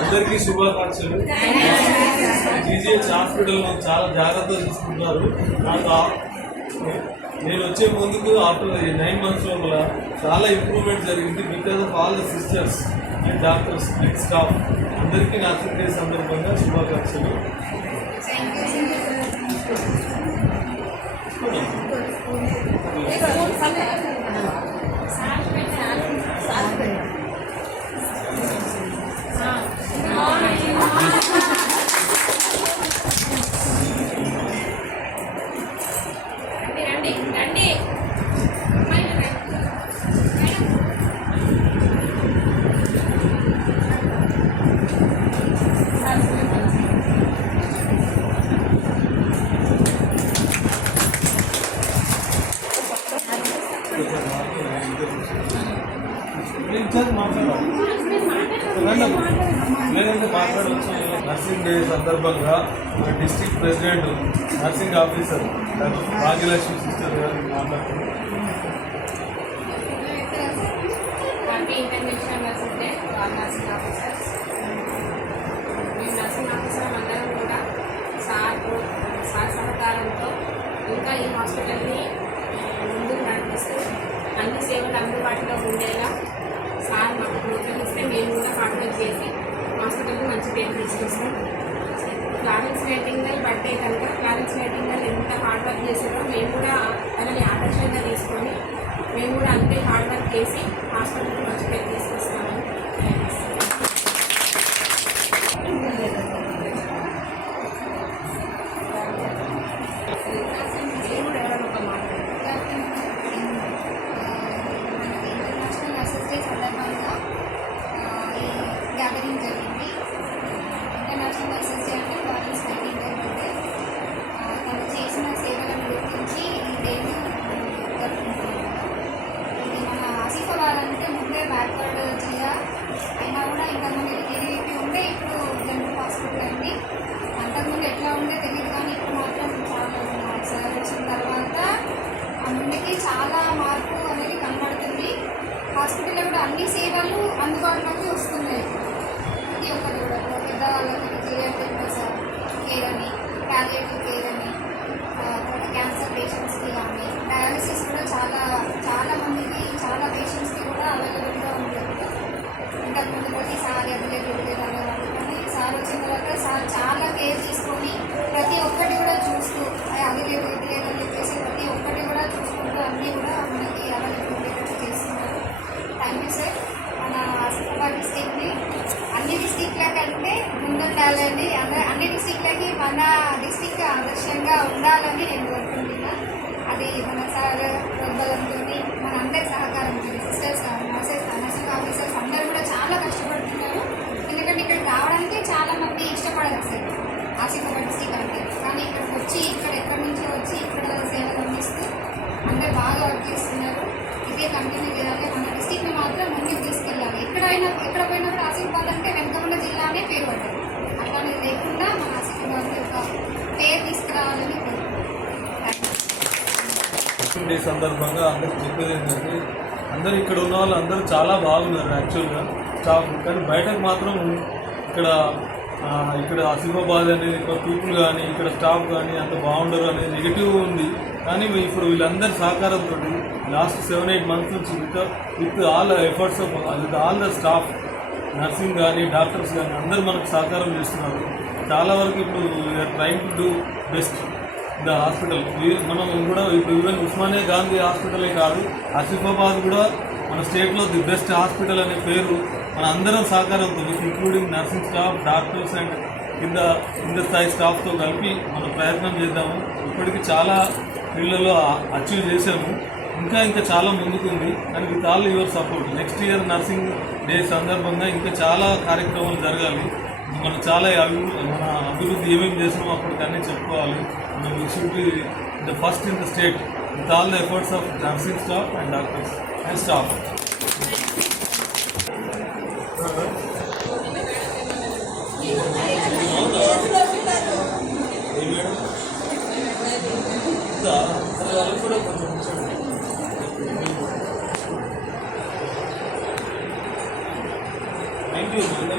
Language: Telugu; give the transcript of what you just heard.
అందరికీ శుభాకాంక్షలు. జీజీహెచ్ హాస్పిటల్ చాలా జాగ్రత్తగా తీసుకుంటున్నారు. నేను వచ్చే ముందుకు ఆఫ్టర్ 9 months లోపల చాలా ఇంప్రూవ్మెంట్ జరిగింది because of all the sisters and doctors and staff. అందరికీ నర్సింగ్ డే సందర్భంగా శుభాకాంక్షలు. లేదంటే మాట్లాడవచ్చు. నర్సింగ్ డే సందర్భంగా మన district president nursing officer Bhagyalakshmi sister గారు మాట్లాడుతున్నారు. International nursing day nursing officers. మేము నర్సింగ్ ఆఫీసర్ అందరం కూడా సార్ సహకారంతో ఇంకా ఈ హాస్పిటల్ని ముందుకు నడిపిస్తూ అన్ని సేవలు అందుబాటులో ఉండేలా సార్ మాకు ప్రోత్సహిస్తే మేము కూడా హార్డ్ వర్క్ చేసి హాస్పిటల్కి మంచి పేరు తీసుకొస్తాం. ఫ్లారెన్స్ నైటింగేల్ బర్త్డే కనుక ఫ్లారెన్స్ నైటింగేల్ ఎంత హార్డ్ వర్క్ చేసారో మేము కూడా తనని ఆదర్శంగా తీసుకొని మేము కూడా అంతే హార్డ్ వర్క్ చేసి హాస్పిటల్కి మంచి పేరు తీసుకొస్తామని చాలా మార్పు అనేది కనబడుతుంది. హాస్పిటల్లో కూడా అన్ని సేవలు అందుబాటులోకి వస్తున్నాయి. ప్రతి ఒక్కరు కూడా పెద్దవాళ్ళకి జీరియాట్రిక్ కేర్ అని, ప్యాలియేటివ్ కేర్ అని, క్యాన్సర్ పేషెంట్స్కి కానీ డయాలసిస్ కూడా చాలా మందికి చాలా పేషెంట్స్కి కూడా అవైలబుల్గా ఉంటుంది. ఇంతకుముందు ప్రతిసారి అవైలబిలిటీ అనేవాళ్ళు, కానీ సార్ వచ్చిన తర్వాత సార్ చాలా కేర్ తీసుకొని ప్రతి ఒక్కటి కూడా చూస్తూ అవైలబిలిటీ లేదని చెప్పేసి ప్రతి ఒక్కటి కూడా చూసుకుంటూ అన్నీ కూడా మనకి అవైలబిలిటీ చేస్తున్నారు. Thank you sir. మన ఆసిఫాబాద్ డిస్టిక్ని అన్ని డిస్టిక్ల కంటే ముందుండాలని, అన్ని డిస్టిక్లకి మన డిస్టిక్ ఆదర్శంగా ఉండాలని నేను కోరుకుంటున్నా. అది మన సార్ ప్రోద్బలంతో మన అందరి సహకారంతో సిస్టర్స్ నర్సింగ్ ఆఫీసర్స్ అందరూ కూడా చాలా కష్టపడుతున్నారు. ఎందుకంటే ఇక్కడికి రావడానికి చాలామంది ఇష్టపడరు సార్ ఆసిఫాబాద్ డిస్టిక్ అంటే, కానీ ఇక్కడికి వచ్చి ఎక్కడి నుంచో వచ్చి ఇక్కడ సేవలు అందిస్తూ అందరు బాగా వర్క్ చేస్తున్నారు. ఇదే కంటిన్యూ చేయాలి. మన డిస్టిక్ని మాత్రం ముందుకు తీసుకెళ్ళాలి. ఎక్కడ పోయినా కూడా ఆసిఫాబాద్ అంటే వెనుకబడిన జిల్లానే పేరు పడ్డారు. అట్లానే లేకుండా మన ఆసిఫాబాద్ యొక్క పేరు తీసుకురావాలని డే సందర్భంగా అందరికి చెప్పేది ఏంటంటే, అందరూ ఇక్కడ ఉన్న వాళ్ళు అందరూ చాలా బాగున్నారు యాక్చువల్గా స్టాఫ్, కానీ బయటకు మాత్రం ఇక్కడ ఆసిఫాబాద్ అనేది పీపుల్ కానీ ఇక్కడ స్టాఫ్ కానీ అంత బాగుండరు అనేది నెగిటివ్ ఉంది. కానీ ఇప్పుడు వీళ్ళందరి సహకారంతో లాస్ట్ 7-8 months నుంచి with all the efforts of with all the staff nursing కానీ డాక్టర్స్ కానీ అందరూ మనకు సహకారం చేస్తున్నారు. చాలా వరకు ఇప్పుడు we are trying to do best the hospital. మనం కూడా ఇప్పుడు ఈవెన్ ఉస్మానియా గాంధీ హాస్పిటలే కాదు, ఆసిఫాబాద్ కూడా మన స్టేట్లో ది బెస్ట్ హాస్పిటల్ అనే పేరు మన అందరం సహకారంతో including nursing staff, doctors and కింద స్థాయి స్టాఫ్తో కలిపి మనం ప్రయత్నం చేద్దాము. ఇప్పటికీ చాలా ఫీల్డ్లలో అచీవ్ చేసాము. ఇంకా చాలా ముందుకుంది. కానీ with all your support next year nursing day సందర్భంగా ఇంకా చాలా కార్యక్రమాలు జరగాలి. మనం చాలా మన అభివృద్ధి ఏమేమి చేసినామో అప్పటికి అన్నీ చెప్పుకోవాలి. మనం we should be the first in the state with all the efforts of nursing staff and doctors and staff. Thank you.